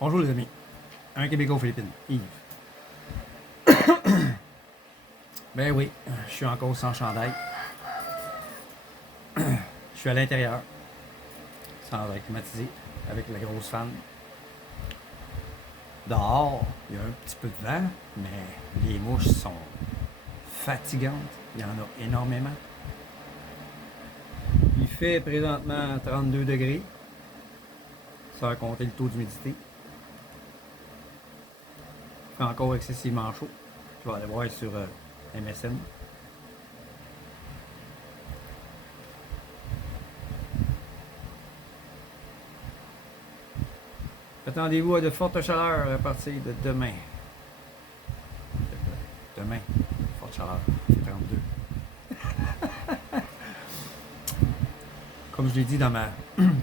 Bonjour les amis. Un Québécois aux Philippines, Yves. Ben oui, je suis encore sans chandail. Je suis à l'intérieur, sans air climatisé, avec la grosse fan. Dehors, il y a un petit peu de vent, mais les mouches sont fatigantes. Il y en a énormément. Il fait présentement 32 degrés, sans compter le taux d'humidité. Il fait encore excessivement chaud. Je vais aller voir sur MSN. Attendez-vous à de fortes chaleurs à partir de demain. Demain, forte chaleur, il fait 32. Comme je l'ai dit dans ma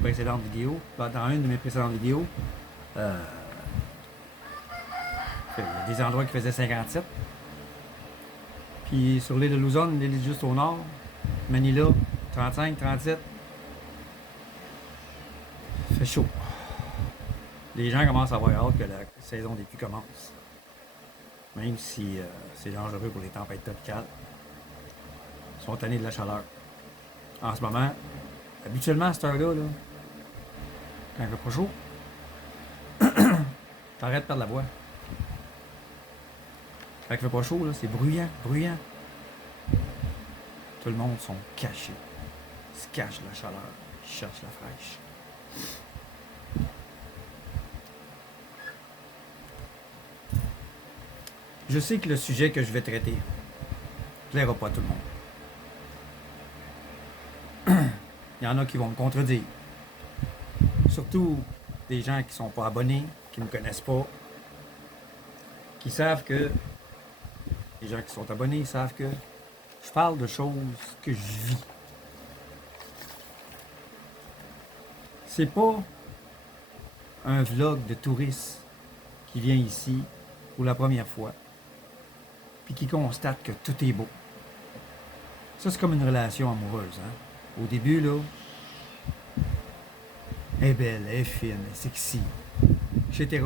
précédente vidéo, dans une de mes précédentes vidéos, il y a des endroits qui faisaient 57. Puis sur l'île de Luzon, l'île juste au nord, Manila, 35, 37. Il fait chaud. Les gens commencent à avoir hâte que la saison des pluies commence. Même si c'est dangereux pour les tempêtes tropicales. Ils sont tannés de la chaleur. En ce moment, habituellement à cette heure-là, quand il fait pas chaud, t'arrêtes de perdre la voix. Quand il fait pas chaud, c'est bruyant. Tout le monde sont cachés. Ils se cachent de la chaleur. Ils cherchent la fraîche. Je sais que le sujet que je vais traiter ne plaira pas à tout le monde. Il y en a qui vont me contredire. Surtout des gens qui ne sont pas abonnés, qui ne me connaissent pas, qui savent que... Les gens qui sont abonnés savent que je parle de choses que je vis. C'est pas un vlog de touriste qui vient ici pour la première fois puis qui constate que tout est beau. Ça, c'est comme une relation amoureuse. Au début, là, elle est belle, elle est fine, elle est sexy, etc.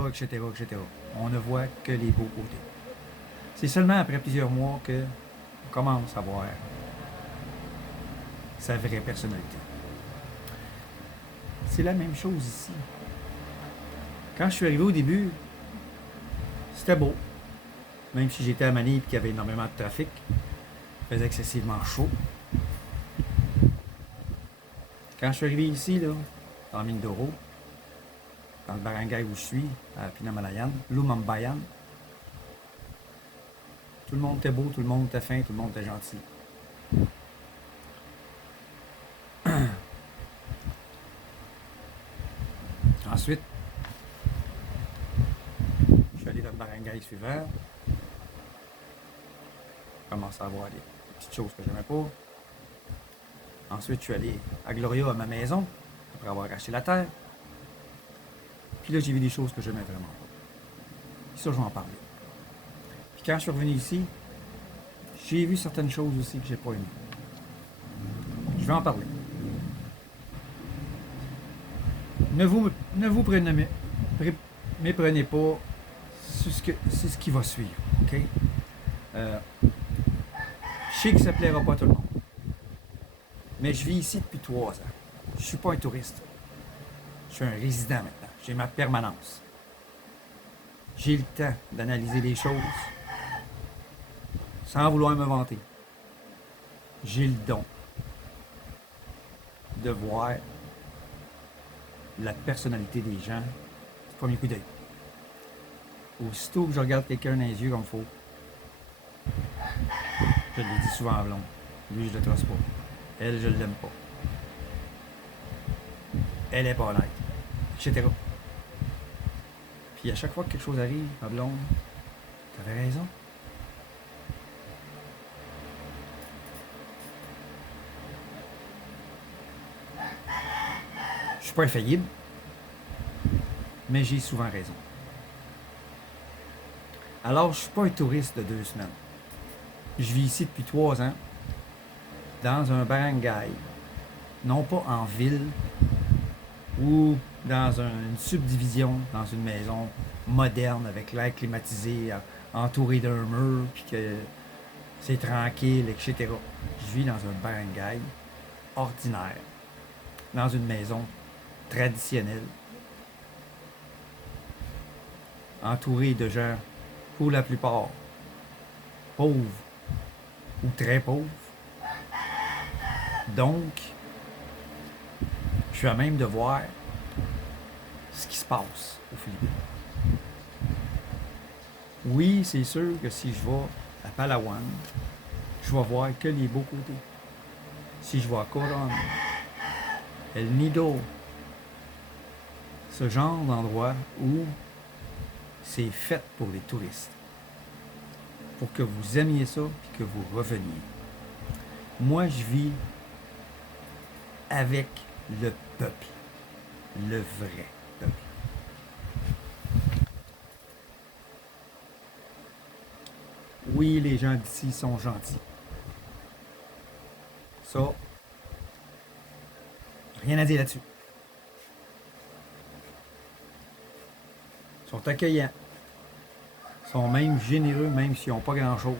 On ne voit que les beaux côtés. C'est seulement après plusieurs mois qu'on commence à voir sa vraie personnalité. C'est la même chose ici. Quand je suis arrivé au début, c'était beau. Même si j'étais à Manille et qu'il y avait énormément de trafic, il faisait excessivement chaud. Quand je suis arrivé ici, là, dans Mindoro, dans le barangay où je suis, à Pinamalayan, Lumambayan, tout le monde était beau, tout le monde était fin, tout le monde était gentil. Ensuite, je suis allé dans le barangay suivant. Je commence à voir des petites choses que j'aimais pas. Ensuite, je suis allé à Gloria, à ma maison, après avoir acheté la terre. Puis là, j'ai vu des choses que j'aimais vraiment pas. Puis ça, je vais en parler. Puis quand je suis revenu ici, j'ai vu certaines choses aussi que j'ai pas aimées. Je vais en parler. Ne vous méprenez pas sur ce qui va suivre, ok? Je sais que ça ne plaira pas à tout le monde. Mais je vis ici depuis 3 ans. Je ne suis pas un touriste. Je suis un résident maintenant. J'ai ma permanence. J'ai le temps d'analyser les choses sans vouloir me vanter. J'ai le don de voir la personnalité des gens du premier coup d'œil. Aussitôt que je regarde quelqu'un dans les yeux comme il faut, je l'ai dit souvent à blonde. Lui, je le trace pas. Elle, je l'aime pas. Elle est pas honnête. Etc. Puis à chaque fois que quelque chose arrive, ma blonde, t'avais raison. Je suis pas infaillible, mais j'ai souvent raison. Alors, je suis pas un touriste de 2 semaines. Je vis ici depuis 3 ans, dans un barangay, non pas en ville, où une subdivision, dans une maison moderne, avec l'air climatisé, entouré d'un mur, puis que c'est tranquille, etc. Je vis dans un barangay ordinaire, dans une maison traditionnelle, entouré de gens, pour la plupart, pauvres ou très pauvres. Donc, je suis à même de voir ce qui se passe aux Philippines. Oui, c'est sûr que si je vais à Palawan, je vais voir que les beaux côtés. Si je vais à Coron, El Nido, ce genre d'endroit où c'est fait pour les touristes, pour que vous aimiez ça et que vous reveniez. Moi, je vis avec le peuple, le vrai peuple. Oui, les gens d'ici sont gentils. Ça, rien à dire là-dessus. Ils sont accueillants. Ils sont même généreux, même s'ils n'ont pas grand-chose.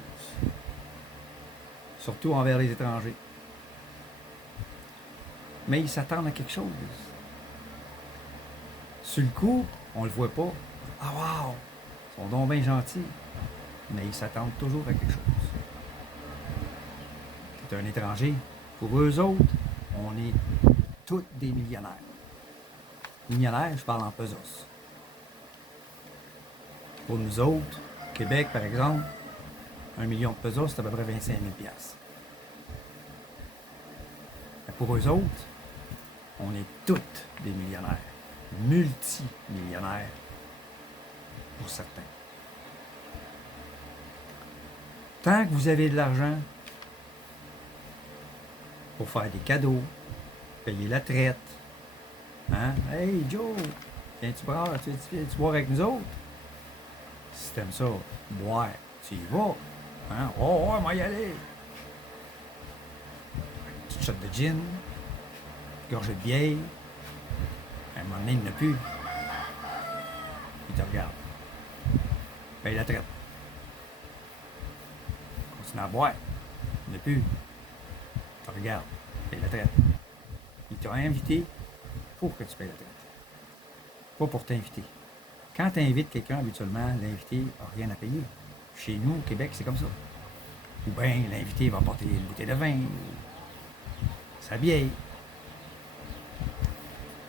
Surtout envers les étrangers. Mais ils s'attendent à quelque chose. Sur le coup, on le voit pas. Ah wow! Ils sont donc bien gentils. Mais ils s'attendent toujours à quelque chose. C'est un étranger. Pour eux autres, on est tous des millionnaires. Millionnaires, je parle en pesos. Pour nous autres, Québec, par exemple, 1 million de pesos, c'est à peu près 25 000 $. Mais pour eux autres, on est tous des millionnaires. Multimillionnaires. Pour certains. Tant que vous avez de l'argent pour faire des cadeaux, payer la traite, hein? Hey Joe, viens-tu boire, viens-tu boire avec nous autres? Si t'aimes ça, boire, tu y vas. Hein? Oh, ouais, moi y aller. Une petite shot de gin, une gorgée de bière. À un moment donné, il n'y en a plus. Il te regarde. Paye la traite. Continue à boire. Il n'y en a plus. Il te regarde. Paye la traite. Il t'a invité pour que tu payes la traite. Pas pour t'inviter. Quand tu invites quelqu'un, habituellement, l'invité n'a rien à payer. Chez nous, au Québec, c'est comme ça. Ou bien l'invité va apporter une bouteille de vin, ou sa bière.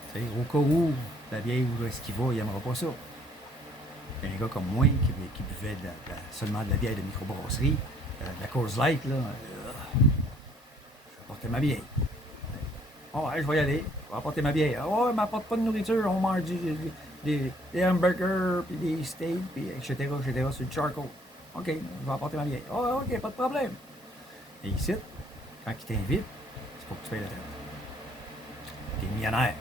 T'sais, au cas où la bière, où est-ce qu'il va, il n'aimera pas ça. Il y a un gars comme moi qui buvait seulement de la bière de microbrasserie, de la Coors Light, là, je vais apporter ma bière. Oh, ouais, je vais y aller, je vais apporter ma bière. Oh, ouais, m'apporte pas de nourriture, on mange des hamburgers, puis des steaks, puis etc., sur le charcoal. OK, je vais apporter ma bière. Oh, OK, pas de problème. Et ici, quand il t'invite, c'est pour que tu payes la traite. T'es millionnaire.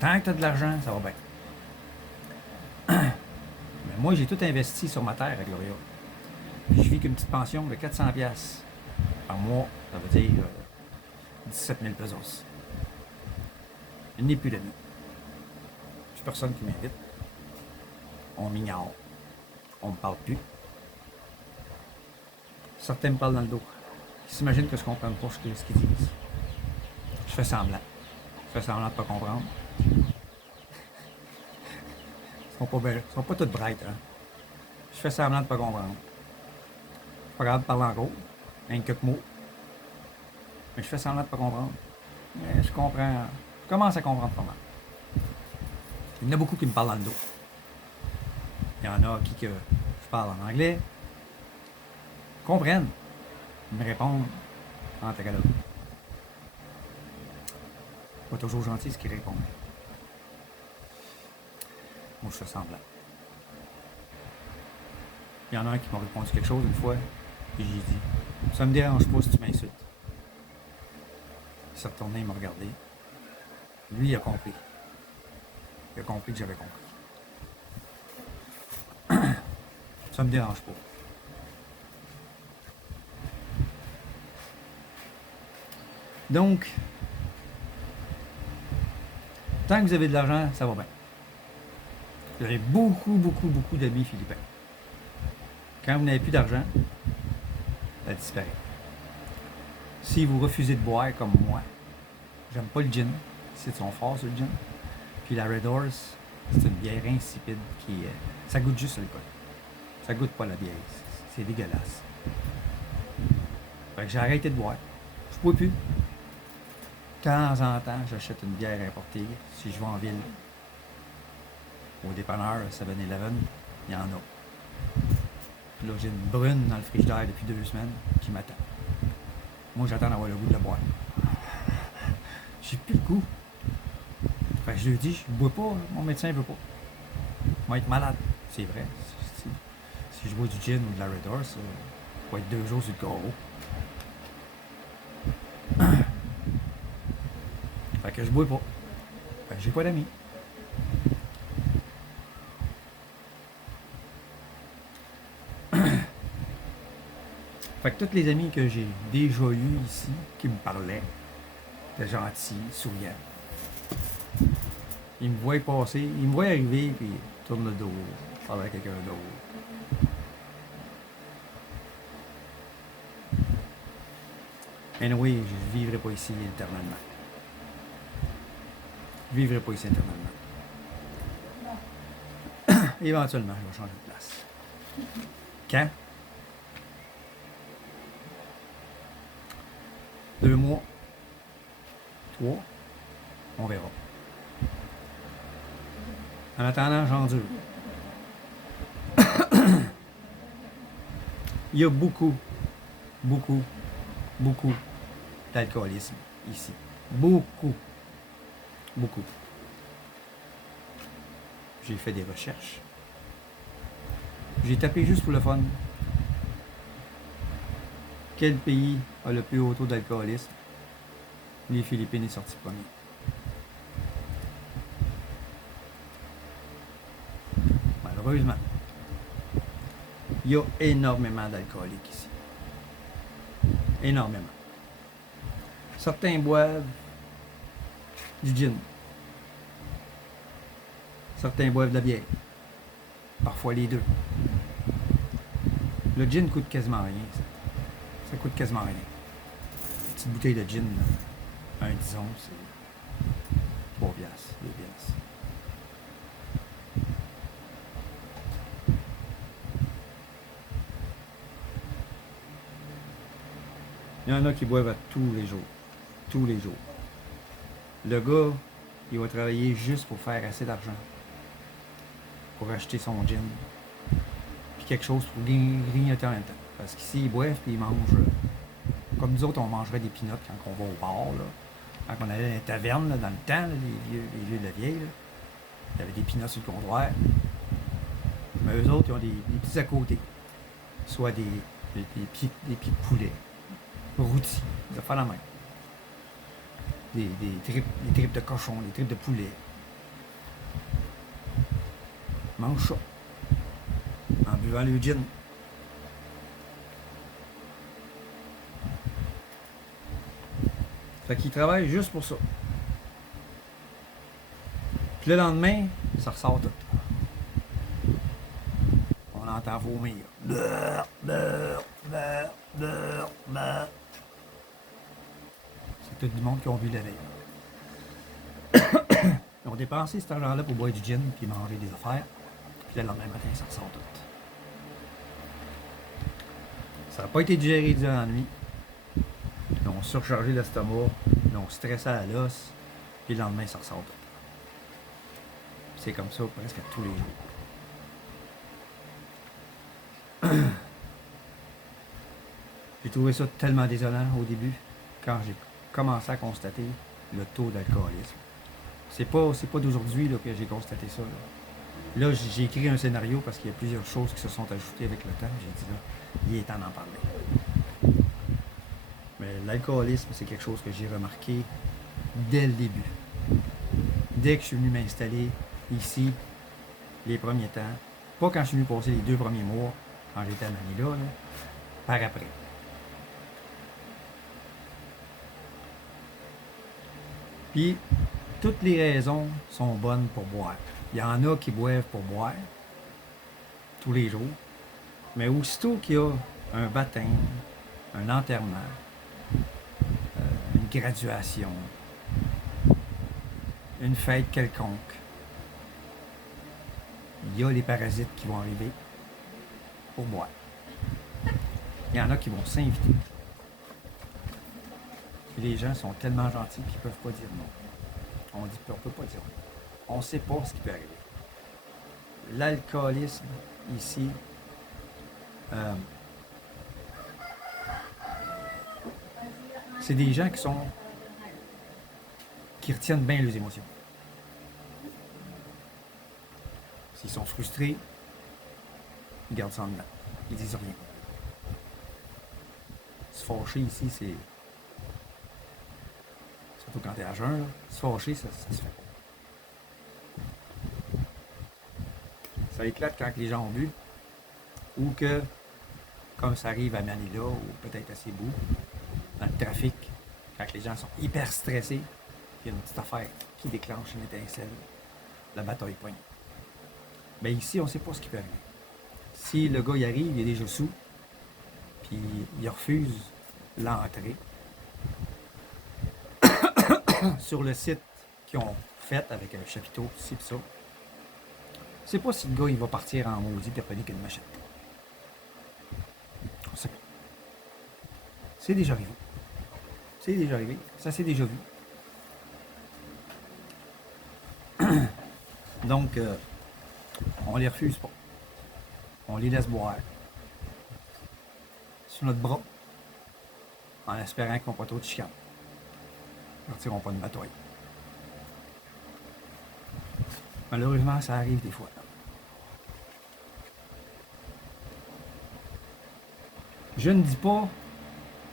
Tant que tu as de l'argent, ça va bien. Mais moi, j'ai tout investi sur ma terre à Gloria. Puis je vis qu'une petite pension de 400$ par mois. Ça veut dire 17 000 pesos. Il n'y a plus d'amis. Plus personne qui m'invite. On m'ignore. On me parle plus. Certains me parlent dans le dos. Ils s'imaginent que je ne comprends pas ce qu'ils disent. Je fais semblant. Je fais semblant de ne pas comprendre. Ils sont pas toutes bright, hein. Je fais semblant de ne pas comprendre. Je suis pas capable de parler encore. Rien que quelques mots. Mais je fais semblant de ne pas comprendre. Mais je comprends. Je commence à comprendre pas mal. Il y en a beaucoup qui me parlent dans le dos. Il y en a qui que je parle en anglais. Comprennent. Ils me répondent en tagalog. Pas toujours gentil ce qu'ils répondent. Moi, je fais semblant. Il y en a un qui m'a répondu quelque chose une fois, puis j'ai dit ça me dérange pas si tu m'insultes. Il s'est retourné, il m'a regardé. Lui, il a compris. Il a compris que j'avais compris. Ça me dérange pas. Donc, Tant que vous avez de l'argent, ça va bien. Vous avez beaucoup d'amis philippins. Quand vous n'avez plus d'argent, ça disparaît. Si vous refusez de boire comme moi, j'aime pas le gin, c'est son fort sur le gin. Puis la Red Horse, c'est une bière insipide qui ça goûte juste l'alcool. Ça goûte pas la bière, c'est dégueulasse. Fait que j'ai arrêté de boire. Je bois plus. De temps en temps, j'achète une bière importée si je vais en ville. Au dépanneur 7-Eleven, il y en a. Puis là, j'ai une brune dans le frigidaire depuis 2 semaines qui m'attend. Moi, j'attends d'avoir le goût de la boire. J'ai plus le goût. Fait que je lui dis, je bois pas, mon médecin veut pas. Je vais être malade. C'est vrai. Si je bois du gin ou de la Red Horse, je vais être 2 jours sur le carreau. Fait que je bois pas. Fait que j'ai pas d'amis. Fait que tous les amis que j'ai déjà eus ici, qui me parlaient, étaient gentils, souriants. Ils me voient passer, ils me voient arriver, puis ils tournent le dos, parlent à quelqu'un d'autre. Mais oui, je ne vivrai pas ici éternellement. Je ne vivrai pas ici éternellement. Éventuellement, je vais changer de place. Quand? 2 mois, 3, on verra. En attendant, j'endure. Il y a beaucoup d'alcoolisme ici. Beaucoup. J'ai fait des recherches. J'ai tapé juste pour le fun. Quel pays a le plus haut taux d'alcoolisme? Les Philippines est sorti premier. Malheureusement, il y a énormément d'alcooliques ici. Énormément. Certains boivent du gin. Certains boivent de la bière. Parfois les deux. Le gin coûte quasiment rien. Ça coûte quasiment rien. Une petite bouteille de gin, un disons, c'est 3 piastres, 2 piastres. Il y en a qui boivent à tous les jours. Tous les jours. Le gars, il va travailler juste pour faire assez d'argent. Pour acheter son gin. Puis quelque chose pour grignoter en même temps. Parce qu'ici, ils boivent puis ils mangent. Comme nous autres, on mangerait des peanuts quand on va au bar. Là. Quand on allait dans les tavernes, là, dans le temps, là, les vieux de la vieille, là, il y avait des peanuts sur le comptoir. Mais eux autres, ils ont des petits à côté. Soit des pieds de poulet. Rôtis. Ils font la même. Des tripes de cochon, des tripes de poulet. Mange ça. En buvant le gin. Fait qu'ils travaillent juste pour ça. Puis le lendemain, ça ressort tout. On entend vomir. Bleur, bleur, bleur, bleur, bleur. C'est tout du monde qui ont bu la veille. Ils ont dépensé cet argent-là pour boire du gin puis manger des affaires. Puis le lendemain matin, ça ressort tout. Ça n'a pas été digéré durant la nuit. Ils ont surchargé l'estomac. Ils ont stressé à l'os. Puis le lendemain, ça ressort tout. C'est comme ça presque tous les jours. J'ai trouvé ça tellement désolant au début, quand j'ai commencé à constater le taux d'alcoolisme. C'est pas d'aujourd'hui là, que j'ai constaté ça. Là, j'ai écrit un scénario parce qu'il y a plusieurs choses qui se sont ajoutées avec le temps. J'ai dit là, il est temps d'en parler. Mais l'alcoolisme, c'est quelque chose que j'ai remarqué dès le début. Dès que je suis venu m'installer ici, les premiers temps, pas quand je suis venu passer les 2 premiers mois, quand j'étais à Manila, là, par après. Puis, Toutes les raisons sont bonnes pour boire. Il y en a qui boivent pour boire tous les jours, mais aussitôt qu'il y a un baptême, un enterrement, une graduation, une fête quelconque, il y a les parasites qui vont arriver pour boire. Il y en a qui vont s'inviter. Et les gens sont tellement gentils qu'ils ne peuvent pas dire non. On ne peut pas dire non. On ne sait pas ce qui peut arriver. L'alcoolisme, ici, c'est des gens qui retiennent bien leurs émotions. S'ils sont frustrés, ils gardent ça en dedans. Ils disent rien. Se fâcher ici, c'est... Surtout quand t'es à jeun, là. Se fâcher, ça se fait pas. Ça éclate quand les gens ont bu, ou que, comme ça arrive à Manila, ou peut-être à Cebu, dans le trafic, quand les gens sont hyper stressés, il y a une petite affaire qui déclenche une étincelle, la bataille poigne. Mais ici, on ne sait pas ce qui peut arriver. Si le gars y arrive, il est déjà sous, puis il refuse l'entrée, sur le site qu'ils ont fait avec un chapiteau, ci pis ça, je sais pas si le gars il va partir en maudit et revenir qu'une machette. On sait pas. C'est déjà arrivé. C'est déjà arrivé. Ça s'est déjà vu. Donc, on les refuse pas. On les laisse boire. Sur notre bras. En espérant qu'ils n'ont pas trop de chicanes. Ils ne partiront pas de bataille. Malheureusement, ça arrive des fois. Je ne dis pas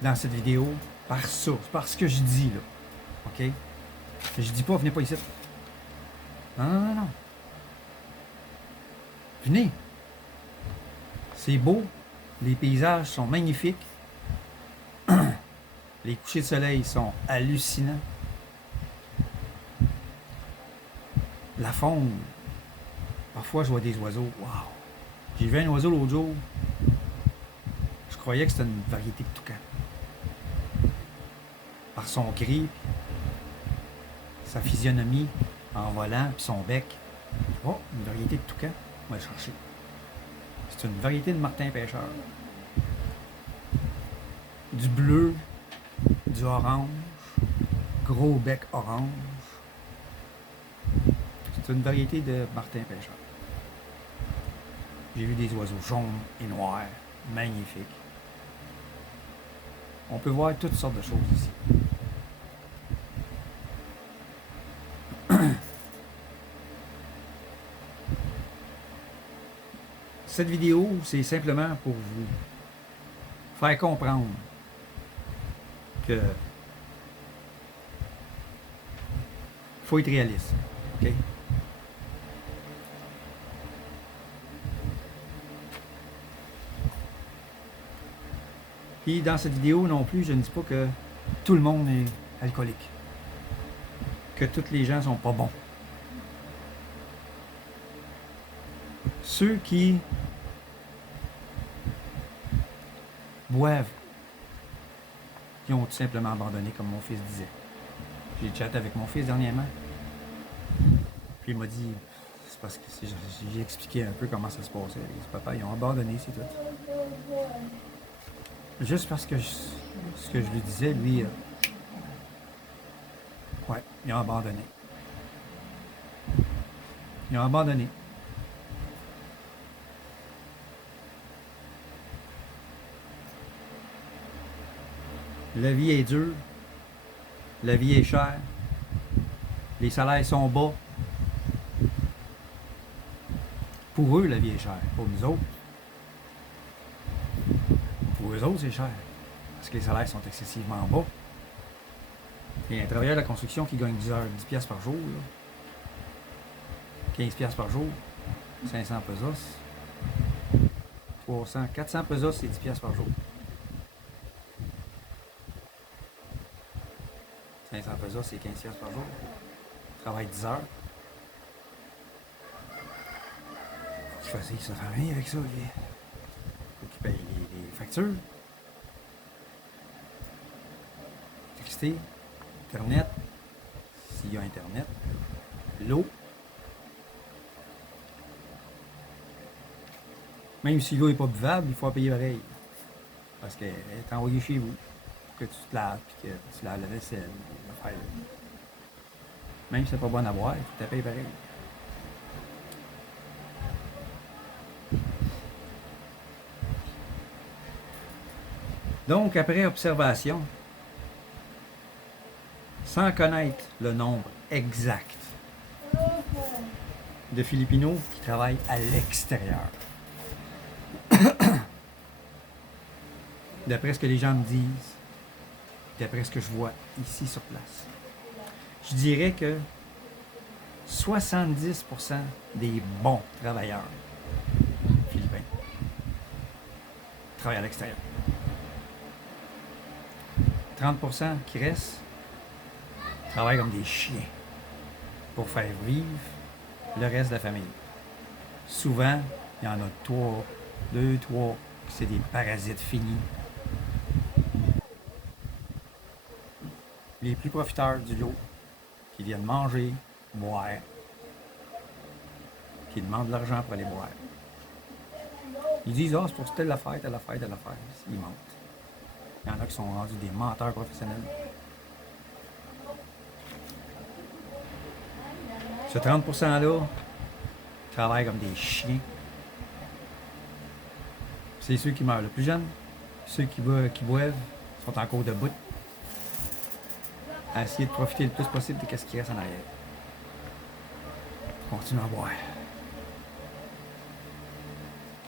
dans cette vidéo par ça, c'est parce que je dis là. OK? Je dis pas venez pas ici. Non. Venez. C'est beau. Les paysages sont magnifiques. Les couchers de soleil sont hallucinants. La faune. Parfois, je vois des oiseaux. Wow! J'ai vu un oiseau l'autre jour. Je croyais que c'était une variété de toucan. Par son cri, sa physionomie en volant, puis son bec. Oh, une variété de toucan. On va le chercher. C'est une variété de martin pêcheur. Du bleu, du orange, gros bec orange. C'est une variété de martin pêcheur. J'ai vu des oiseaux jaunes et noirs, magnifiques. On peut voir toutes sortes de choses ici. Cette vidéo, c'est simplement pour vous faire comprendre que faut être réaliste. OK? Puis dans cette vidéo non plus, je ne dis pas que tout le monde est alcoolique. Que tous les gens sont pas bons. Ceux qui boivent, qui ont tout simplement abandonné, comme mon fils disait. J'ai chatté avec mon fils dernièrement. Puis il m'a dit, c'est parce que j'ai expliqué un peu comment ça se passait. Il dit, papa, ils ont abandonné, c'est tout. Juste parce que ce que je lui disais, lui, ouais, ils ont abandonné. Ils ont abandonné. La vie est dure. La vie est chère. Les salaires sont bas. Pour eux, la vie est chère. Pour nous autres. Pour eux autres, c'est cher. Parce que les salaires sont excessivement bas. Il y a un travailleur de la construction qui gagne 10 piastres par jour. Là. 15 piastres par jour. 500 pesos. 300, 400 pesos, c'est 10 piastres par jour. 500 pesos, c'est 15 piastres par jour. travaille 10 heures. Faut qu'il fasse sa famille avec ça, lui. Faut qu'il paye les factures. Électricité, Internet, s'il y a Internet, l'eau. Même si l'eau n'est pas buvable, il faut en payer pareil. Parce qu'elle est envoyée chez vous. Pour que tu te laves, puis que tu laves la vaisselle. Même si c'est pas bon à boire, il faut que tu la payes pareil. Donc, après observation, sans connaître le nombre exact de Filipinos qui travaillent à l'extérieur, d'après ce que les gens me disent, d'après ce que je vois ici sur place, je dirais que 70% des bons travailleurs philippins travaillent à l'extérieur. 30% qui restent travaillent comme des chiens pour faire vivre le reste de la famille. Souvent, il y en a 2, 3, c'est des parasites finis. Les plus profiteurs du lot, qui viennent manger, boire, qui demandent de l'argent pour aller boire. Ils disent, c'est pour telle affaire, telle affaire, telle affaire. Ils mentent. Il y en a qui sont rendus des menteurs professionnels. Ce 30%-là travaillent comme des chiens. C'est ceux qui meurent le plus jeunes. Ceux qui boivent sont encore debout à essayer de profiter le plus possible de ce qui reste en arrière. Continuez à boire.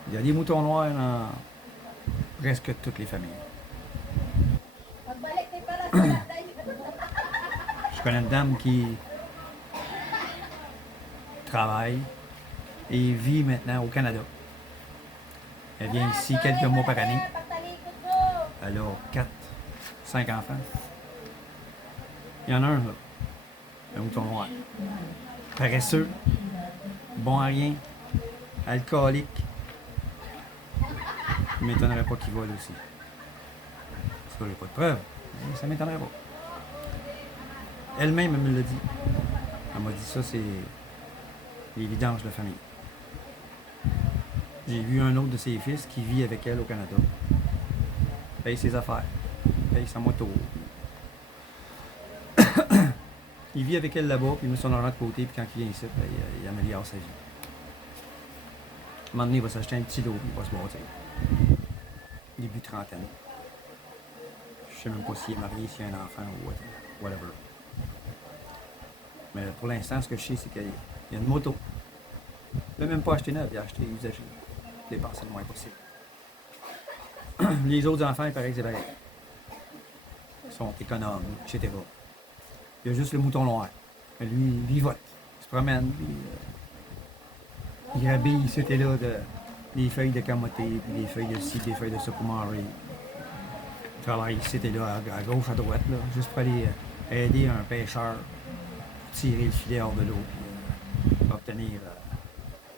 Il y a des moutons noirs dans presque toutes les familles. Je connais une dame qui travaille et vit maintenant au Canada. Elle vient ici quelques mois par année. Elle a 4, 5 enfants. Il y en a un, là. Un mouton noir. Paresseux. Bon à rien. Alcoolique. Il ne m'étonnerait pas qu'il vole aussi. Ça, j'ai pas de preuve. Mais ça ne m'étonnerait pas. Elle-même, elle me l'a dit. Elle m'a dit ça, c'est l'évidence de la famille. J'ai vu un autre de ses fils qui vit avec elle au Canada. Il paye ses affaires. Il paye sa moto. Il vit avec elle là-bas, puis il met son argent de côté, puis quand il vient ici, il améliore sa vie. À un moment donné, il va s'acheter un petit lot, puis il va se bâtir. Début trentaine. Je sais même pas s'il est marié, s'il a un enfant ou whatever. Mais pour l'instant, ce que je sais, c'est qu'il y a une moto. Il n'a même pas acheté neuf, il a acheté usagé. Dépenser le moins possible. Les autres enfants, il paraît que c'est pareil. Ils sont économes, etc. Il y a juste le mouton noir. Mais lui, il vote. Il se promène, puis il habille, c'était là, des feuilles de camoté, puis des feuilles de ci, des feuilles de ça pour manger. Il travaille, c'était là, à gauche, à droite, là, juste pour aller aider un pêcheur pour tirer le filet hors de l'eau, puis obtenir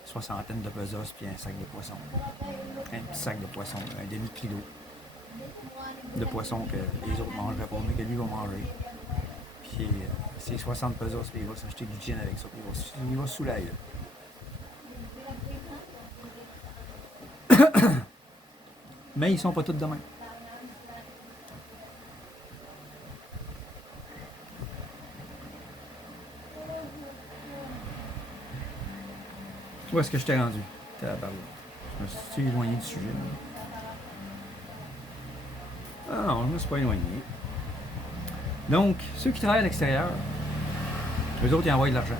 soixantaine de pesos, puis un sac de poisson. Un petit sac de poisson, un demi-kilo de poisson que les autres mangeraient pas, mais que lui va manger. Puis c'est 60 pesos, puis il va s'acheter du gin avec ça, puis il va se soulager. Mais ils sont pas tous de même. Où est-ce que je t'ai rendu? Je me suis éloigné du sujet. Ah non, je me suis pas éloigné. Donc, ceux qui travaillent à l'extérieur, eux autres, ils envoient de l'argent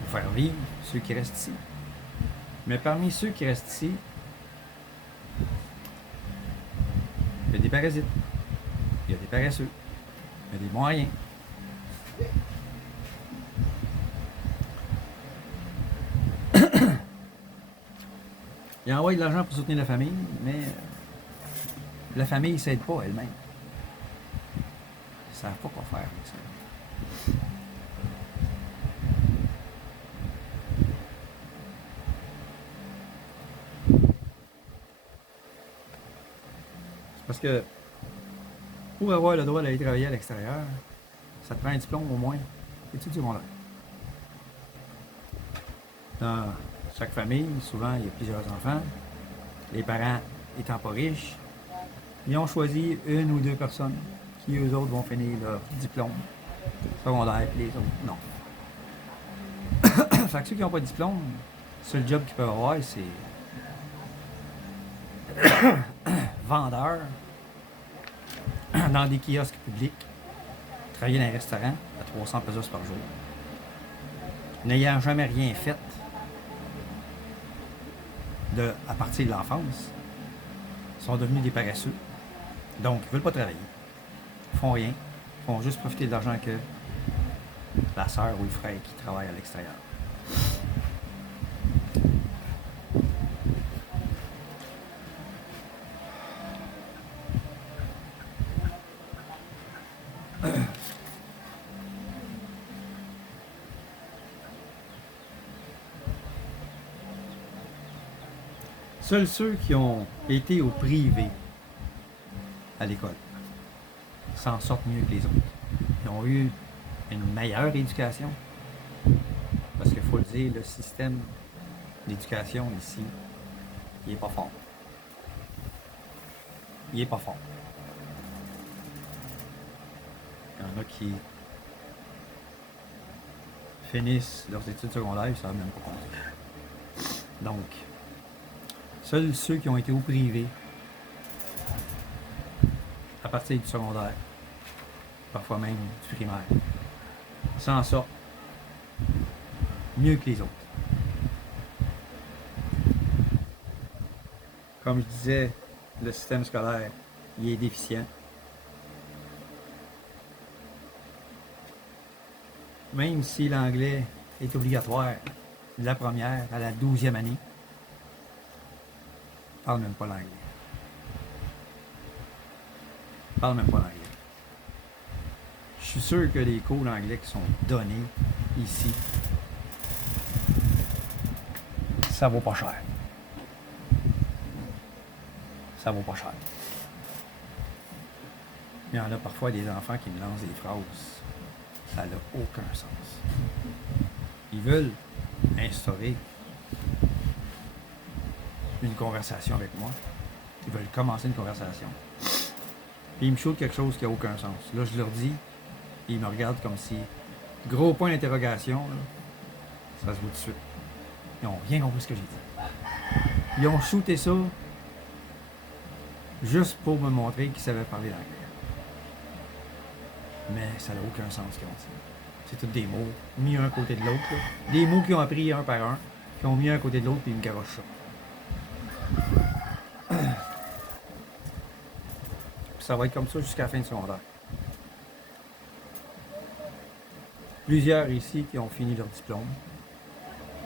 pour faire vivre ceux qui restent ici. Mais parmi ceux qui restent ici, il y a des parasites, il y a des paresseux, il y a des bons à rien. Ils envoient de l'argent pour soutenir la famille, mais la famille ne s'aide pas elle-même. Ils ne savent pas quoi faire avec ça. Parce que pour avoir le droit d'aller travailler à l'extérieur, ça te prend un diplôme au moins, études secondaires. Dans chaque famille, souvent, il y a plusieurs enfants. Les parents étant pas riches, ils ont choisi une ou deux personnes qui, eux autres, vont finir leur diplôme secondaire, les autres, non. Fait que ceux qui n'ont pas de diplôme, le seul job qu'ils peuvent avoir, c'est vendeur dans des kiosques publics, travailler dans un restaurant à 300 pesos par jour. N'ayant jamais rien fait à partir de l'enfance, sont devenus des paresseux. Donc, ils ne veulent pas travailler. Ils font rien. Ils font juste profiter de l'argent que la sœur ou le frère qui travaille à l'extérieur. Seuls ceux qui ont été au privé à l'école s'en sortent mieux que les autres. Ils ont eu une meilleure éducation. Parce qu'il faut le dire, le système d'éducation ici, il est pas fort. Il est pas fort. Il y en a qui finissent leurs études secondaires, ils ne savent même pas compter. Donc, seuls ceux qui ont été au privé, à partir du secondaire, parfois même du primaire, s'en sortent mieux que les autres. Comme je disais, le système scolaire, il est déficient. Même si l'anglais est obligatoire de la première à la 12e année, parle même pas l'anglais. Parle même pas l'anglais. Je suis sûr que les cours d'anglais qui sont donnés ici, ça vaut pas cher. Ça vaut pas cher. Il y en a parfois des enfants qui me lancent des phrases. Ça n'a aucun sens. Ils veulent instaurer une conversation avec moi. Ils veulent commencer une conversation. Puis ils me shootent quelque chose qui n'a aucun sens. Là, je leur dis, et ils me regardent comme si, gros point d'interrogation, là, ça se voit tout de suite. Ils n'ont rien compris ce que j'ai dit. Ils ont shooté ça juste pour me montrer qu'ils savaient parler l'anglais. Mais ça n'a aucun sens ce qu'ils ont dit. C'est tous des mots mis un à côté de l'autre. Des mots qu'ils ont appris un par un, qui ont mis un à côté de l'autre, puis ils me garochent ça. Puis ça va être comme ça jusqu'à la fin du secondaire. Plusieurs ici qui ont fini leur diplôme,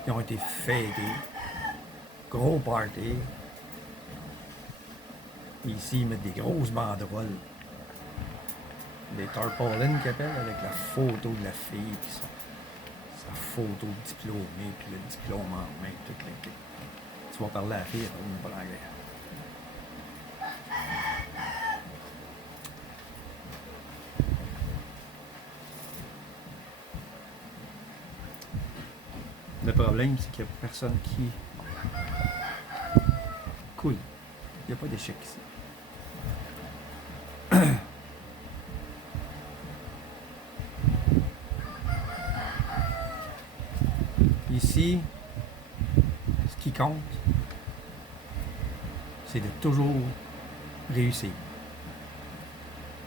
qui ont été fêtés, gros party. Ici, ils mettent des grosses banderoles, des tarpaulins qu'ils appellent, avec la photo de la fille, puis sa photo de diplômée, puis le diplôme en main, tout les. Tu vas parler à la fille, elle parle même pas l'anglais. Le problème, c'est qu'il n'y a personne qui coule. Il n'y a pas d'échec ici. Ici, ce qui compte, c'est de toujours réussir.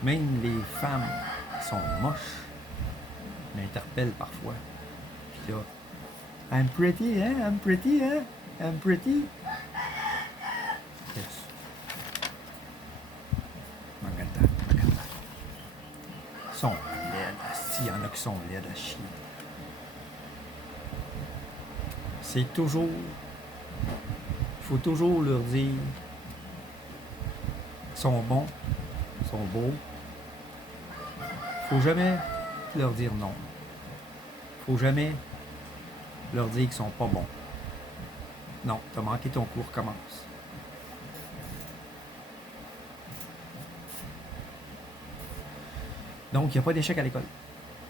Même les femmes qui sont moches m'interpellent parfois. Puis là, I'm pretty, hein? I'm pretty, hein? I'm pretty. Yes. Maganda, maganda. Ils sont laides. S'il y en a qui sont laides à chier. C'est toujours. Il faut toujours leur dire. Ils sont bons. Ils sont beaux. Faut jamais leur dire non. Faut jamais leur dire qu'ils sont pas bons. Non, t'as manqué ton cours, commence. Donc, il n'y a pas d'échec à l'école.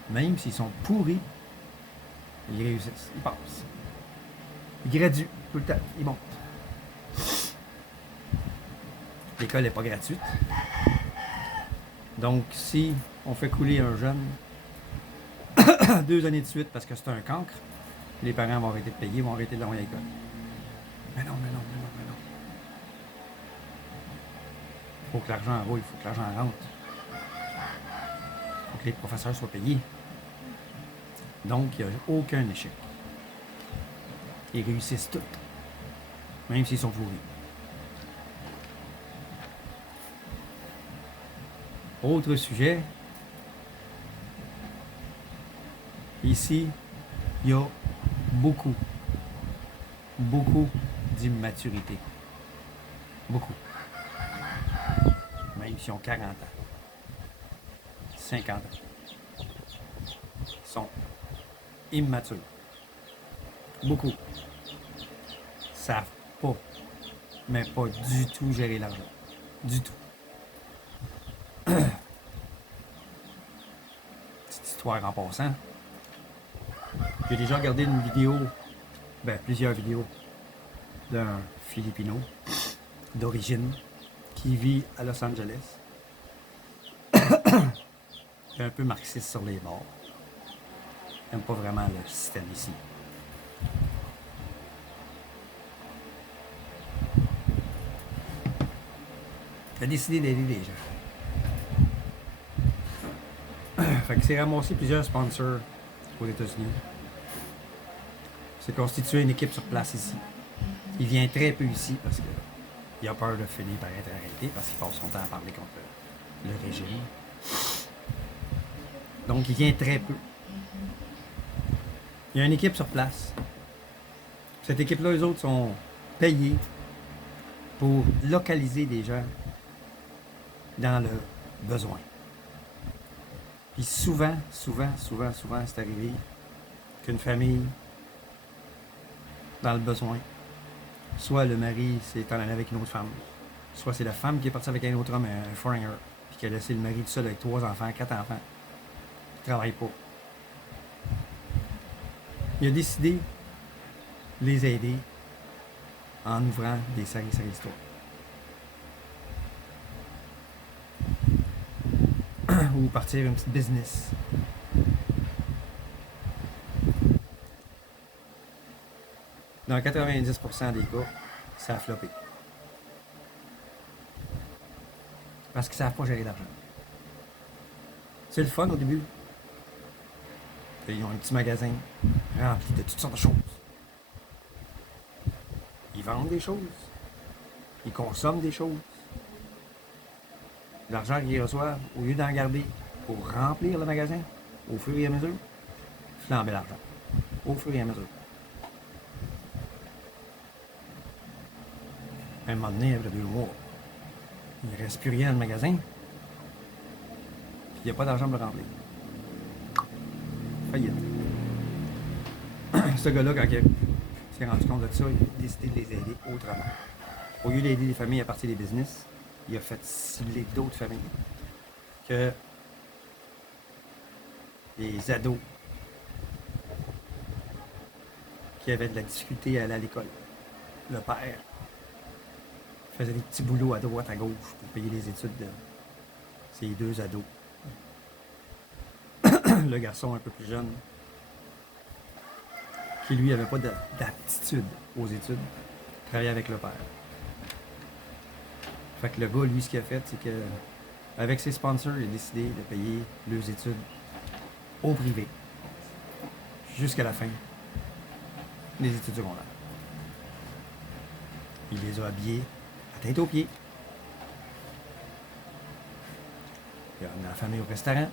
Même s'ils sont pourris, ils réussissent, ils passent. Ils graduent tout le temps, ils montent. L'école n'est pas gratuite. Donc, si on fait couler un jeune 2 années de suite parce que c'est un cancre, les parents vont arrêter de payer, vont arrêter de l'envoyer à l'école. Mais non, mais non, mais non, mais non. Il faut que l'argent roule, il faut que l'argent rentre. Il faut que les professeurs soient payés. Donc, il n'y a aucun échec. Ils réussissent tout, même s'ils sont pourris. Autre sujet. Ici, il y a beaucoup d'immaturité. Beaucoup. Même s'ils ont 40 ans, 50 ans. Ils sont immatures. Beaucoup. Savent pas, mais pas du tout gérer l'argent. Du tout. Petite histoire en passant. J'ai déjà regardé une vidéo, plusieurs vidéos d'un Filipino d'origine qui vit à Los Angeles. Il est un peu marxiste sur les bords. Il n'aime pas vraiment le système ici. Il a décidé d'aider les gens. Fait que c'est ramassé plusieurs sponsors aux États-Unis. C'est constitué une équipe sur place ici. Il vient très peu ici parce qu'il a peur de finir par être arrêté parce qu'il passe son temps à parler contre le régime. Donc il vient très peu. Il y a une équipe sur place. Cette équipe-là, eux autres sont payés pour localiser des gens dans le besoin. Puis souvent, c'est arrivé qu'une famille dans le besoin, soit le mari s'est en allé avec une autre femme, soit c'est la femme qui est partie avec un autre homme, un foreigner, puis qui a laissé le mari tout seul avec 3 enfants, 4 enfants, qui ne travaille pas. Il a décidé de les aider en ouvrant des séries histoires. Ou partir une petite business. Dans 90% des cas, ça a floppé. Parce qu'ils ne savent pas gérer l'argent. C'est le fun au début. Ils ont un petit magasin rempli de toutes sortes de choses. Ils vendent des choses. Ils consomment des choses. L'argent qu'ils reçoivent, au lieu d'en garder pour remplir le magasin, au fur et à mesure, flamber l'argent. Au fur et à mesure. À un moment donné, après 2 mois, il ne reste plus rien dans le magasin. Puis il n'y a pas d'argent pour le remplir. Faillite. Ce gars-là, quand il s'est rendu compte de ça, il a décidé de les aider autrement. Au lieu d'aider les familles à partir des business, il a fait cibler d'autres familles que les ados qui avaient de la difficulté à aller à l'école. Le père faisait des petits boulots à droite, à gauche pour payer les études de ces 2 ados. Le garçon un peu plus jeune, qui lui n'avait pas d'aptitude aux études, travaillait avec le père. Fait que le gars, lui, ce qu'il a fait, c'est que avec ses sponsors, il a décidé de payer leurs études au privé jusqu'à la fin des études secondaires. Il les a habillés à tête aux pieds. Il a amené la famille au restaurant.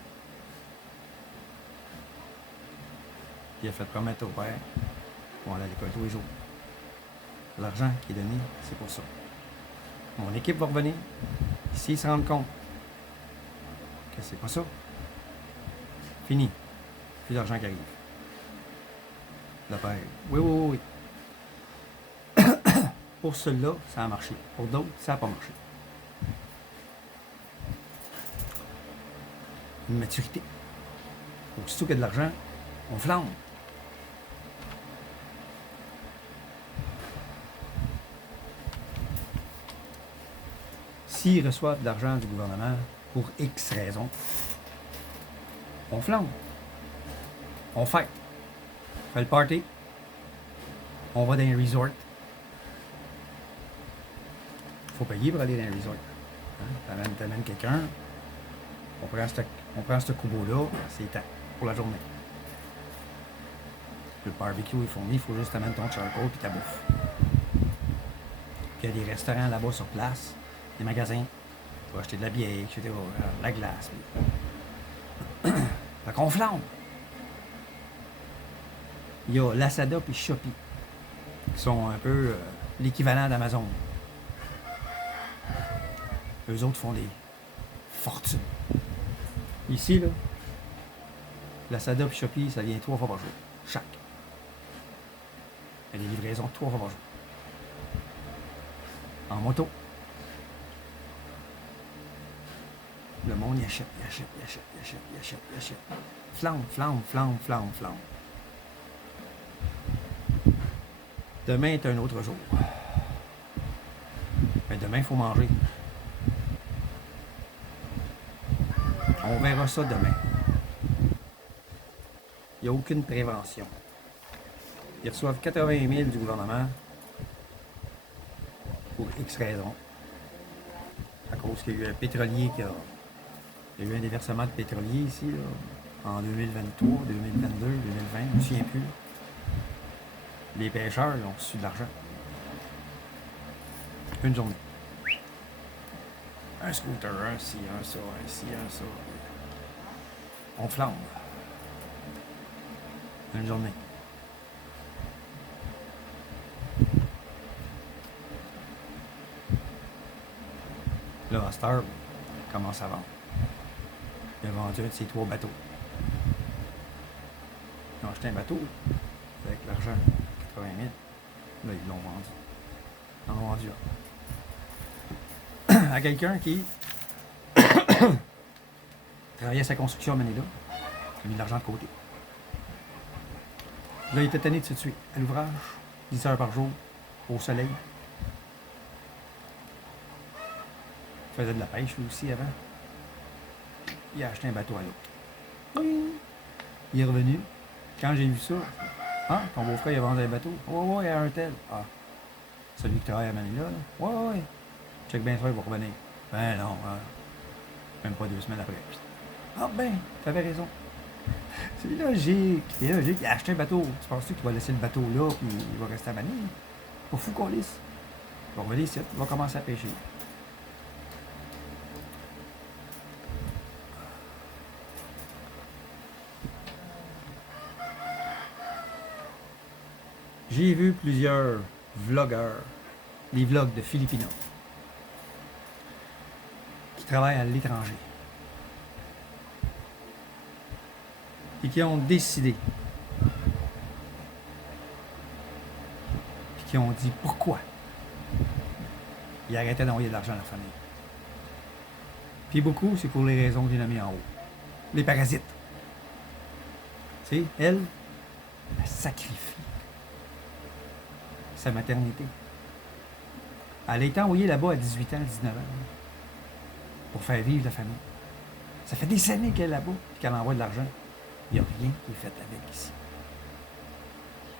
Il a fait promettre au père qu'on allait à l'école tous les jours. L'argent qui est donné, c'est pour ça. Mon équipe va revenir. S'ils se rendent compte que c'est pas ça, fini. Plus d'argent qui arrive. Le père, oui. Pour ceux-là, ça a marché. Pour d'autres, ça n'a pas marché. une maturité. Aussitôt qu'il y a de l'argent, on flambe. S'ils reçoivent de l'argent du gouvernement pour X raisons, on flambe. On fête. On fait le party. On va dans un resort. Il faut payer pour aller dans un resort. Hein? T'amènes quelqu'un. On prend ce kubo-là. C'est temps pour la journée. Le barbecue est fourni. Il faut juste t'amener ton charcoal et ta bouffe. Puis il y a des restaurants là-bas sur place. Des magasins pour acheter de la bière, etc. La glace. Fait qu'on flambe. Il y a Lazada et Shopee qui sont un peu l'équivalent d'Amazon. Eux autres font des fortunes. Ici, là, Lazada et Shopee, ça vient 3 fois par jour. Chaque. Il y a des livraisons 3 fois par jour. En moto. Le monde y achète, il achète. Flambe. Demain est un autre jour. Mais demain, il faut manger. On verra ça demain. Il n'y a aucune prévention. Ils reçoivent 80 000 du gouvernement pour X raisons. À cause qu'il y a eu un pétrolier qui a... Il y a eu un déversement de pétrolier ici, là, en 2023, 2022, 2020, je ne me souviens plus. Les pêcheurs ils ont reçu de l'argent. Une journée. Un scooter, un ci, un ça, un ci, un ça. On flambe. Une journée. Là, à cette heure, on commence à vendre. Il a vendu un de ses 3 bateaux. Ils ont acheté un bateau avec l'argent, 80 000. Là, ils l'ont vendu. Ils l'ont vendu à quelqu'un qui travaillait à sa construction à Manila. Il a mis de l'argent de côté. Là, il était tanné de se tuer à l'ouvrage, 10 heures par jour, au soleil. Il faisait de la pêche lui aussi avant. Il a acheté un bateau à l'autre. Il est revenu. Quand j'ai vu ça, ah, ton beau-frère il a vendu un bateau. Ouais, à un tel. Ah, celui qui travaille à Manila, là. Ouais. Check bien ça, il va revenir. Ben non, même pas 2 semaines après. Ah ben, t'avais raison. C'est logique. Il a acheté un bateau. Tu penses-tu qu'il va laisser le bateau là puis il va rester à Manille? Pas fou qu'on lisse. Il va revenir ici, il va commencer à pêcher. J'ai vu plusieurs vlogueurs, les vlogs de Filipinos, qui travaillent à l'étranger et qui ont décidé, puis qui ont dit pourquoi ils arrêtaient d'envoyer de l'argent à la famille. Puis beaucoup, c'est pour les raisons que j'ai nommées en haut. Les parasites. Tu sais, elle sacrifie sa maternité. Elle a été envoyée là-bas à 18 ans, 19 ans, pour faire vivre la famille. Ça fait des années qu'elle est là-bas, et qu'elle envoie de l'argent. Il n'y a rien qui est fait avec ici.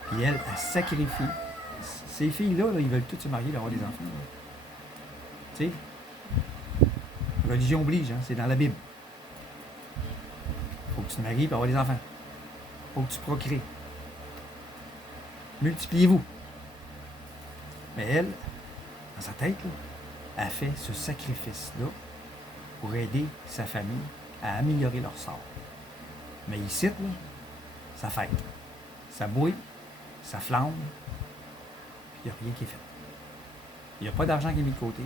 Puis elle sacrifie. Ces filles-là, ils veulent toutes se marier et avoir des enfants. Tu sais, religion oblige, hein, c'est dans la Bible. Faut que tu te maries et avoir des enfants. Faut que tu procrées. Multipliez-vous. Mais elle, dans sa tête, là, a fait ce sacrifice-là pour aider sa famille à améliorer leur sort. Mais ici, là, ça fête. Ça bouille, ça flambe, puis il n'y a rien qui est fait. Il n'y a pas d'argent qui est mis de côté.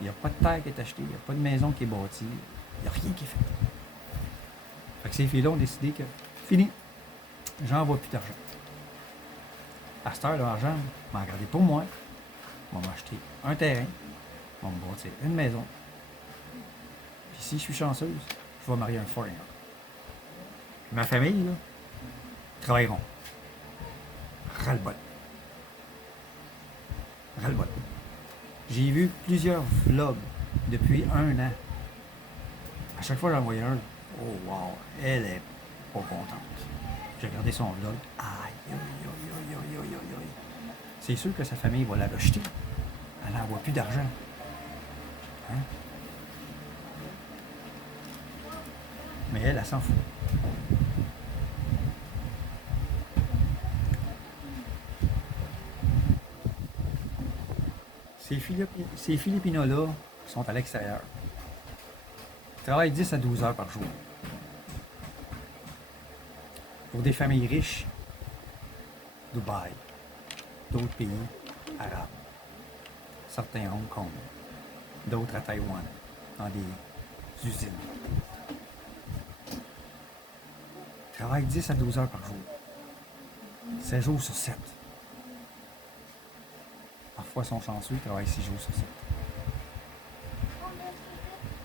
Il n'y a pas de terre qui est achetée. Il n'y a pas de maison qui est bâtie. Il n'y a rien qui est fait. Fait que ces filles-là ont décidé que, fini, j'envoie plus d'argent. À cette heure, l'argent, je vais en garder pour moi. On va m'acheter un terrain. On va me bâtir une maison. Puis si je suis chanceuse, je je vais marier un foreigner. Ma famille, là, travailleront. Ras-le-bol. Ras-le-bol. J'ai vu plusieurs vlogs depuis 1 an. À chaque fois que j'en voyais un, oh wow, elle est pas contente. J'ai regardé son vlog. Aïe, aïe, aïe, aïe, aïe, aïe, aïe. C'est sûr que sa famille va la rejeter. Elle n'envoie plus d'argent. Hein? Mais elle s'en fout. Ces Filipinos-là qui sont à l'extérieur travaillent 10 à 12 heures par jour. Pour des familles riches, Dubaï, d'autres pays arabes, certains à Hong Kong, d'autres à Taïwan, dans des usines. Ils travaillent 10 à 12 heures par jour, 7 jours sur 7. Parfois, ils sont chanceux, ils travaillent 6 jours sur 7.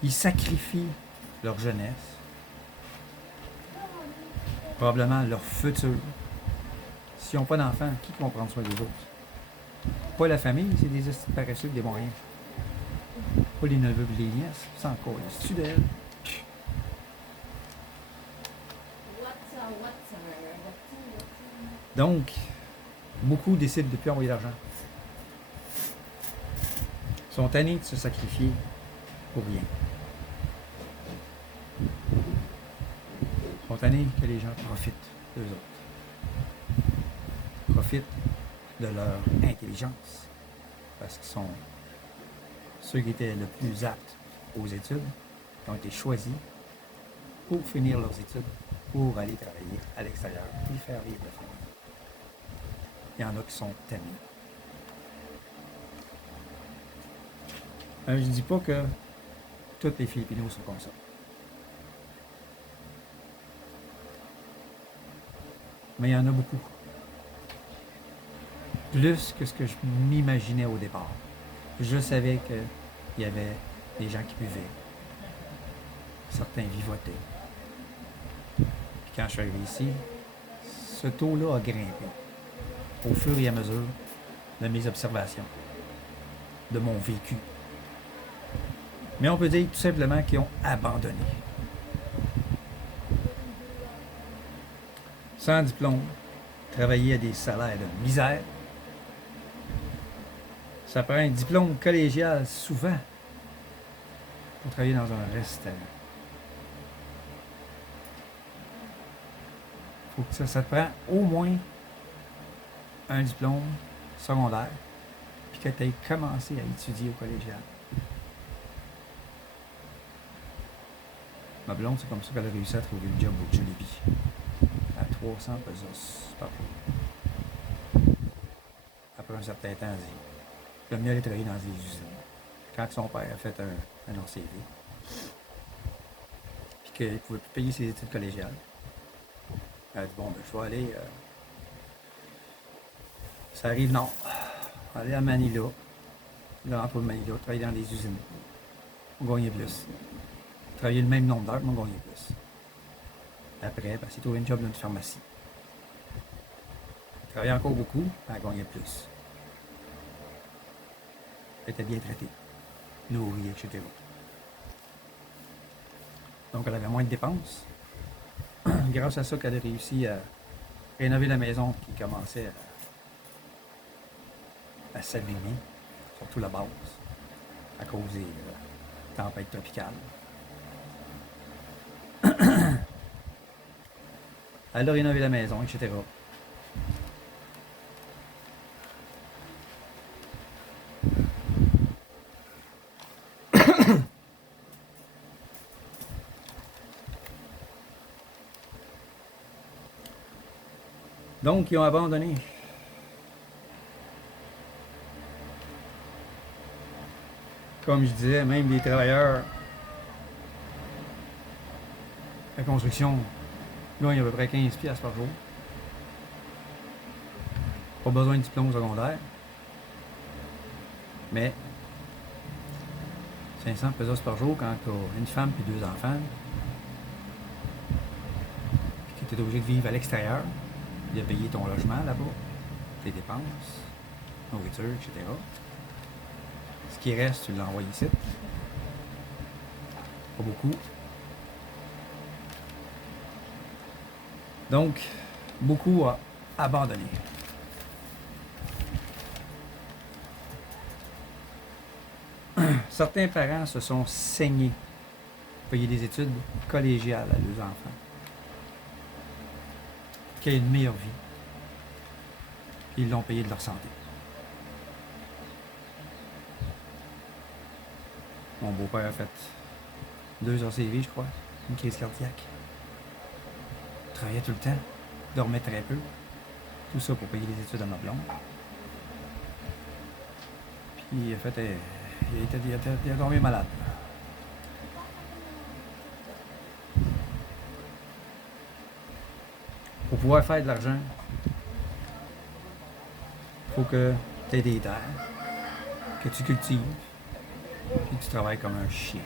Ils sacrifient leur jeunesse, probablement leur futur. S'ils n'ont pas d'enfants, qui vont prendre soin des autres? Pas la famille, c'est des paresseux, des bons rien. Pas les neveux et les nièces, c'est encore les students. Donc, beaucoup décident de ne plus envoyer d'argent. Ils sont tannés de se sacrifier pour rien. Ils sont tannés que les gens profitent d'eux autres. Profitent de leur intelligence. Parce qu'ils sont ceux qui étaient le plus aptes aux études, qui ont été choisis pour finir leurs études, pour aller travailler à l'extérieur et faire vivre la famille. Il y en a qui sont tannés. Je ne dis pas que tous les Filipinos sont comme ça. Mais il y en a beaucoup. Plus que ce que je m'imaginais au départ. Je savais qu'il y avait des gens qui buvaient. Certains vivotaient. Puis quand je suis arrivé ici, ce taux-là a grimpé. Au fur et à mesure de mes observations, de mon vécu. Mais on peut dire tout simplement qu'ils ont abandonné. Sans diplôme, travailler à des salaires de misère. Ça prend un diplôme collégial souvent pour travailler dans un restaurant. Faut que ça te prend au moins un diplôme secondaire puis que tu aies commencé à étudier au collégial. Ma blonde, c'est comme ça qu'elle a réussi à trouver le job au Jollibee. À 300 pesos par jour. Après un certain temps, elle a mieux aller travailler dans des usines. Quand son père a fait un ACV, puis qu'il ne pouvait plus payer ses études collégiales, elle a dit, bon, ben, je vais aller... ça arrive nord. Aller à Manila, l'entrepôt de Manila, travailler dans des usines. On gagnait plus. Travailler le même nombre d'heures, mais on gagnait plus. Après, ben, c'est trouvé un job dans une pharmacie. Elle travaillait encore beaucoup, mais elle gagnait plus. Elle était bien traitée, nourrie, etc. Donc, elle avait moins de dépenses. Grâce à ça qu'elle a réussi à rénover la maison qui commençait à s'abîmer, surtout la base, à cause des tempêtes tropicales. Elle a rénové la maison, etc. Donc, ils ont abandonné. Comme je disais, même les travailleurs la construction, là, il y a à peu près 15$ par jour. Pas besoin de diplôme secondaire. Mais 500 pesos par jour quand tu as une femme et 2 enfants, tu es obligé de vivre à l'extérieur, de payer ton logement là-bas, tes dépenses, nourriture, etc. Ce qui reste, tu l'envoies ici. Pas beaucoup. Donc, beaucoup à abandonner. Certains parents se sont saignés pour payer des études collégiales à leurs enfants. Qu'ils aient une meilleure vie. Ils l'ont payé de leur santé. Mon beau-père a fait 2 ACV, je crois. Une crise cardiaque. Travaillait tout le temps. Dormait très peu. Tout ça pour payer les études à ma blonde. Puis il a fait... il a tombé malade. Pour pouvoir faire de l'argent, il faut que tu aies des terres, que tu cultives, et que tu travailles comme un chien.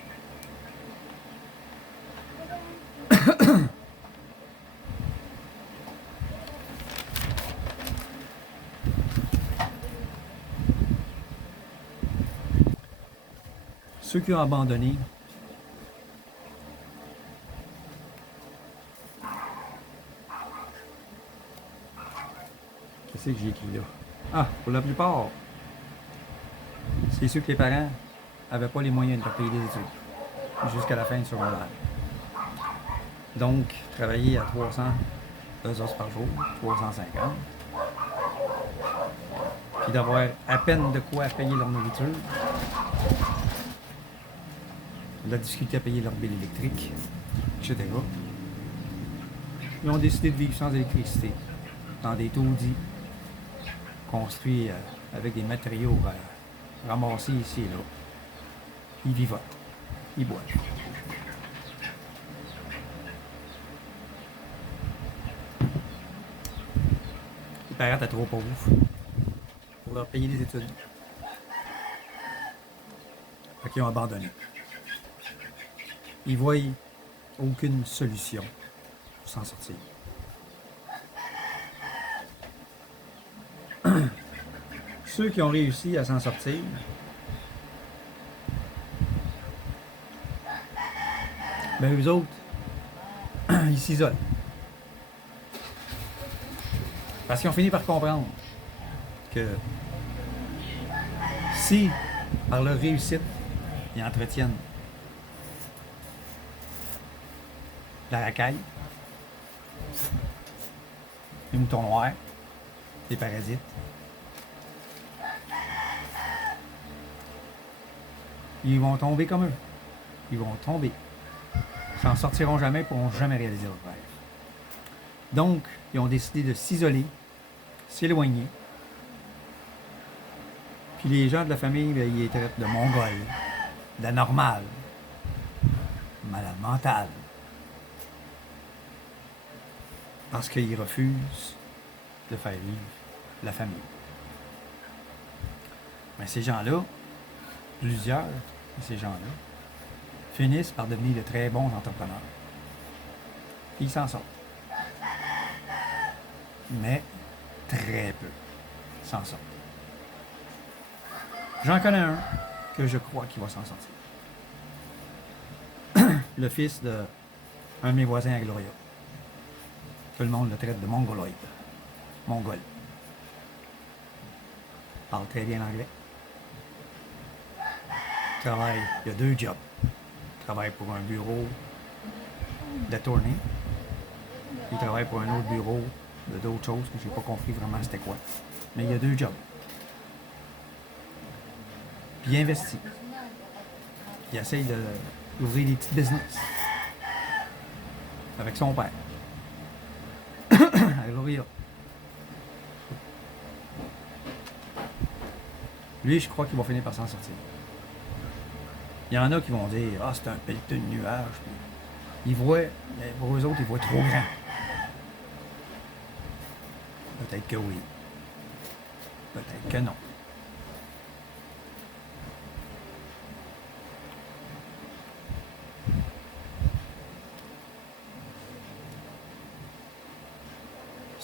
Ceux qui ont abandonné, qu'est-ce que j'ai écrit là? Ah, pour la plupart, c'est ceux que les parents n'avaient pas les moyens de leur payer des études jusqu'à la fin du secondaire. Donc, travailler à 300 heures par jour, 350, puis d'avoir à peine de quoi payer leur nourriture, de la difficulté à payer leur bill électrique, etc. Ils ont décidé de vivre sans électricité, dans des taudis construits avec des matériaux ramassés ici et là. Ils vivotent, ils boivent. Les parents étaient trop pauvres pour leur payer des études. Fait qu'ils ont abandonné. Ils ne voient aucune solution pour s'en sortir. Ceux qui ont réussi à s'en sortir, ben eux autres, ils s'isolent. Parce qu'ils ont fini par comprendre que si, par leur réussite, ils entretiennent la racaille, les moutons noirs, les parasites, ils vont tomber comme eux. Ils vont tomber. Ils s'en sortiront jamais et ne pourront jamais réaliser leur rêve. Donc, ils ont décidé de s'isoler, s'éloigner. Puis les gens de la famille, bien, ils les traitent de mongols, d'anormal, malade mental. Parce qu'ils refusent de faire vivre la famille. Mais ces gens-là, plusieurs de ces gens-là, finissent par devenir de très bons entrepreneurs. Puis ils s'en sortent. Mais très peu s'en sortent. J'en connais un que je crois qu'il va s'en sortir. Le fils d'un de mes voisins à Gloria. Tout le monde le traite de mongoloïde. Mongol. Parle très bien l'anglais. Travaille, il y a 2 jobs. Il travaille pour un bureau de tournée. Il travaille pour un autre bureau de d'autres choses que je n'ai pas compris vraiment c'était quoi. Mais il y a 2 jobs. Puis il investit. Il essaye d'ouvrir des petits business. Avec son père. À Gloria. Lui, je crois qu'il va finir par s'en sortir. Il y en a qui vont dire « Ah, c'est un pelleteux de nuages. » Ils voient, pour eux autres, ils voient trop grand. Peut-être que oui. Peut-être que non.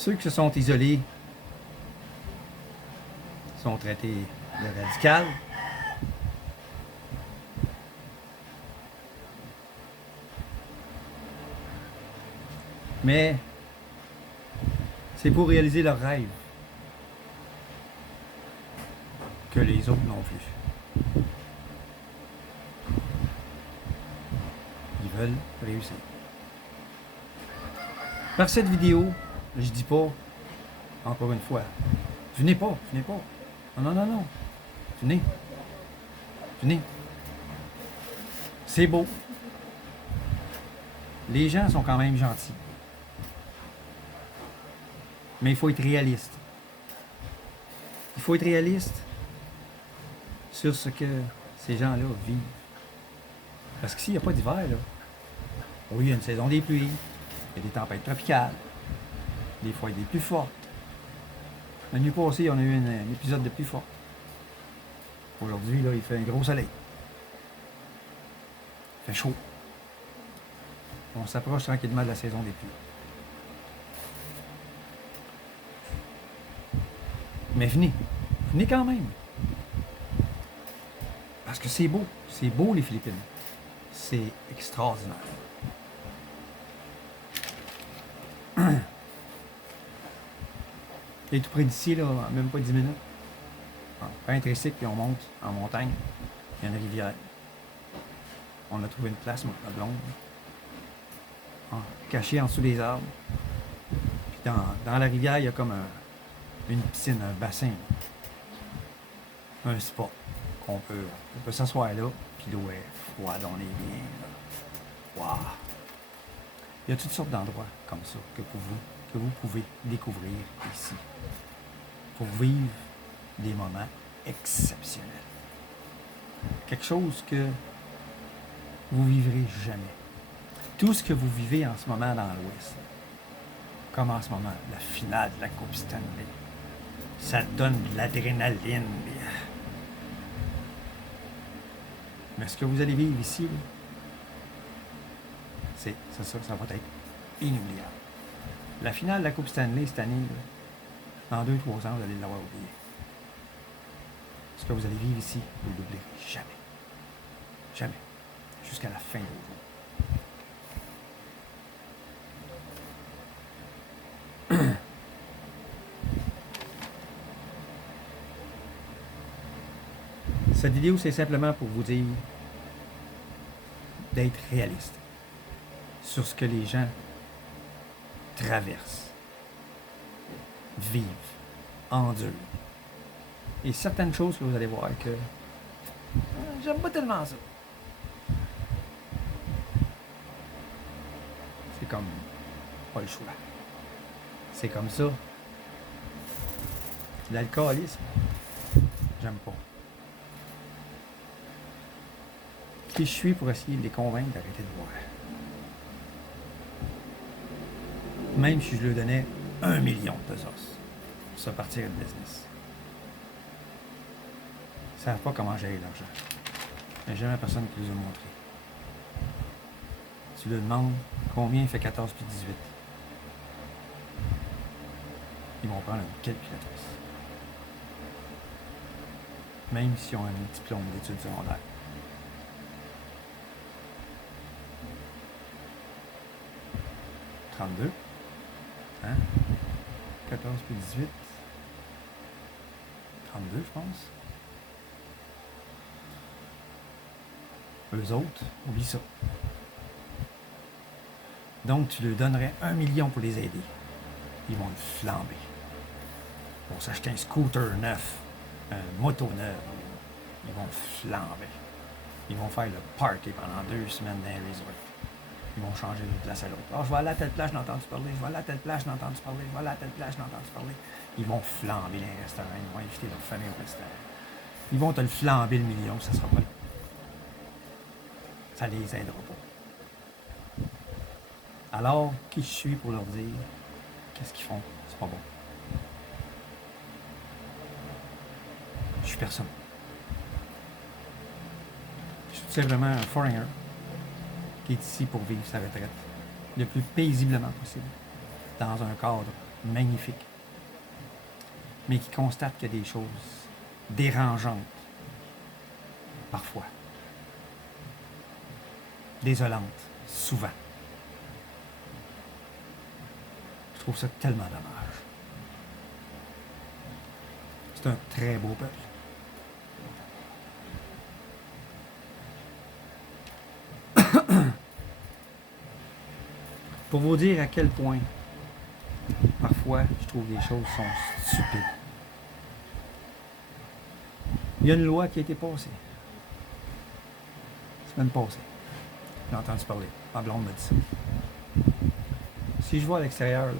Ceux qui se sont isolés sont traités de radicales. Mais c'est pour réaliser leurs rêves que les autres non plus. Ils veulent réussir. Par cette vidéo, je dis pas, encore une fois, venez pas. Non. Venez. C'est beau. Les gens sont quand même gentils. Mais il faut être réaliste. Il faut être réaliste sur ce que ces gens-là vivent. Parce qu'ici, il n'y a pas d'hiver, là. Oui, il y a une saison des pluies, il y a des tempêtes tropicales, des fois il y a des pluies fortes. La nuit passée, on a eu un épisode de pluie forte. Aujourd'hui, là, il fait un gros soleil. Il fait chaud. On s'approche tranquillement de la saison des pluies. Mais venez quand même. Parce que c'est beau les Philippines. C'est extraordinaire. Et tout près d'ici, là, même pas 10 minutes. On prend un tricycle puis on monte en montagne. Il y a une rivière. On a trouvé une place, moi, la blonde. Cachée en dessous des arbres. Puis dans la rivière, il y a comme une piscine, un bassin. Un spot. On peut s'asseoir là, puis l'eau est froide, on est bien. Waouh! Il y a toutes sortes d'endroits comme ça que vous pouvez découvrir ici pour vivre des moments exceptionnels. Quelque chose que vous vivrez jamais. Tout ce que vous vivez en ce moment dans l'Ouest, comme en ce moment, la finale de la Coupe Stanley, ça donne de l'adrénaline. Mais ce que vous allez vivre ici, ça va être inoubliable. La finale de la Coupe Stanley cette année, dans 2-3 ans, vous allez l'avoir oublié. Ce que vous allez vivre ici, vous ne l'oublierez jamais. Jamais. Jusqu'à la fin de vos jours. Cette vidéo, c'est simplement pour vous dire d'être réaliste sur ce que les gens traversent, vivent, endurent. Et certaines choses que vous allez voir que j'aime pas tellement ça. C'est comme pas le choix. C'est comme ça. L'alcoolisme, j'aime pas. Qui je suis pour essayer de les convaincre d'arrêter de boire? Même si je leur donnais 1 million de pesos pour se partir de business. Ils ne savent pas comment gérer l'argent. Il n'y a jamais personne qui les a montré. Tu leur demandes combien il fait 14 puis 18. Ils vont prendre une calculatrice. Même s'ils ont un diplôme d'études secondaires. « 32. Hein? 14 puis 18. 32, je pense. Eux autres, oublie ça. Donc, tu leur donnerais 1 million pour les aider. Ils vont le flamber. Ils vont s'acheter un scooter neuf, une moto neuve. Ils vont flamber. Ils vont faire le party pendant 2 semaines dans les resorts. Ils vont changer de place à l'autre. Je vais aller à telle place, je n'ai entendu parler. Je vais aller à telle place, je n'ai entendu parler. Je vais aller à telle place, je n'ai entendu parler. Ils vont flamber les restaurants. Ils vont inviter leur famille au restaurant. Ils vont te le flamber le million, ça sera pas là. Ça les aidera pas. Alors, qui je suis pour leur dire qu'est-ce qu'ils font? C'est pas bon. Je suis personne. Je suis tout simplement un foreigner qui est ici pour vivre sa retraite le plus paisiblement possible, dans un cadre magnifiques, mais qui constatent qu'il y a des choses dérangeantes, parfois, désolantes, souvent. Je trouve ça tellement dommage. C'est un très beau peuple. Pour vous dire à quel point, parfois, je trouve que les choses sont stupides. Il y a une loi qui a été passée. La semaine passée. J'ai entendu parler. Ma blonde m'a dit ça. Si je vois à l'extérieur, là,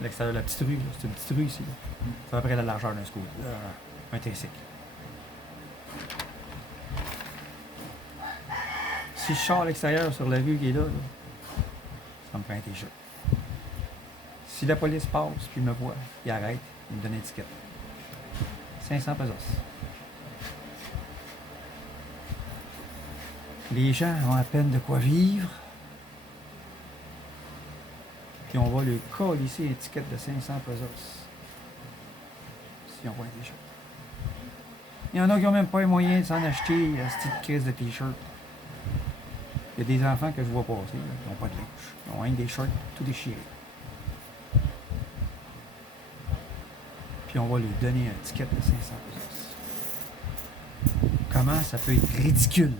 l'extérieur de la petite rue, là, c'est une petite rue ici. Là. C'est à peu près la largeur d'un scooter, un tricycle. Si je sors à l'extérieur sur la rue qui est là, ça me prend un t-shirt. Si la police passe puis me voit, il arrête, il me donne une étiquette. 500 pesos. Les gens ont à peine de quoi vivre. Puis on va leur coller ici une étiquette de 500 pesos. Si on voit un t-shirt. Il y en a qui n'ont même pas les moyens de s'en acheter à cette petite crise de t-shirt. Il y a des enfants que je vois passer, là, qui n'ont pas de linge. Ils ont rien que des shirts tout déchirés. Puis on va lui donner un ticket de 500 pesos. Comment ça peut être ridicule?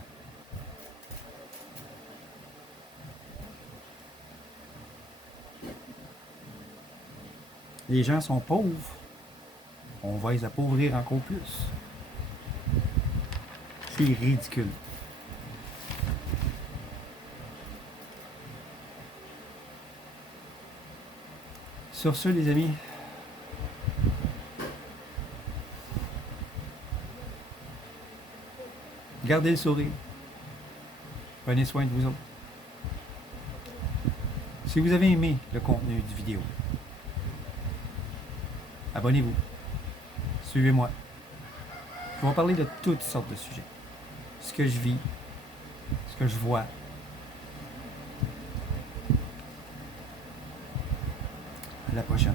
Les gens sont pauvres. On va les appauvrir encore plus. C'est ridicule. Sur ce, les amis, gardez le sourire. Prenez soin de vous autres. Si vous avez aimé le contenu du vidéo, abonnez-vous. Suivez-moi. Je vais parler de toutes sortes de sujets. Ce que je vis, ce que je vois. À la prochaine.